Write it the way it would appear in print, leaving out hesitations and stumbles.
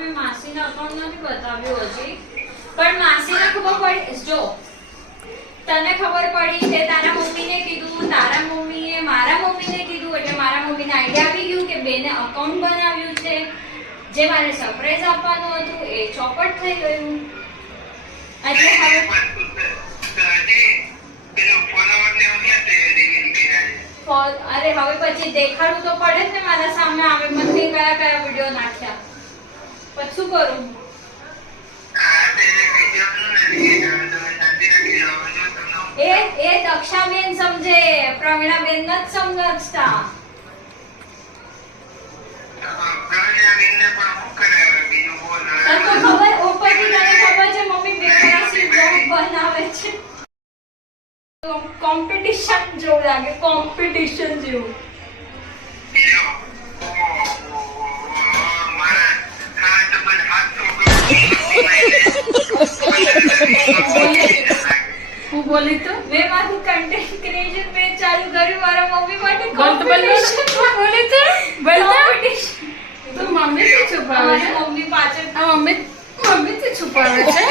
મેં માસીના અકાઉન્ટ નથી બતાવ્યું હજી, પણ માસીને ખબર પડી. જો તને ખબર પડી તે તારા મમ્મીને કીધું, તારા મમ્મીએ મારા મમ્મીને કીધું, એટલે મારા મમ્મીને આઈડિયા આવી ગયું કે બેને અકાઉન્ટ બનાવ્યું છે. જે મારે સરપ્રાઈઝ આપવાનું હતું એ ચોપટ થઈ ગયું. એટલે હવે અરે હવે પછી દેખાડવું તો પડે જ ને મારા સામે. આવે મને કયા કયા વિડિયો નાખ્યા, પછી શું કરું? એ દક્ષાબેન સમજે, પ્રવીણાબેન નથી સમજતા. તને ખબર ઉપરથી તને ખબર છે મમ્મી બેકરાસી બ્લોગ બનાવે છે. કોમ્પિટિશન જેવું લાગે, કોમ્પિટિશન જેવું. હું બોલી તો મેં મારું કન્ટેન્ટ ક્રિએશન પેજ ચાલુ કર્યું મારા મમ્મી માટે. કોમ્પિટિશન બોલી તો કોમ્પિટિશન. તો મમ્મી થી છુપાવે છે. મમ્મી પાછળ મમ્મી થી છુપાવે છે.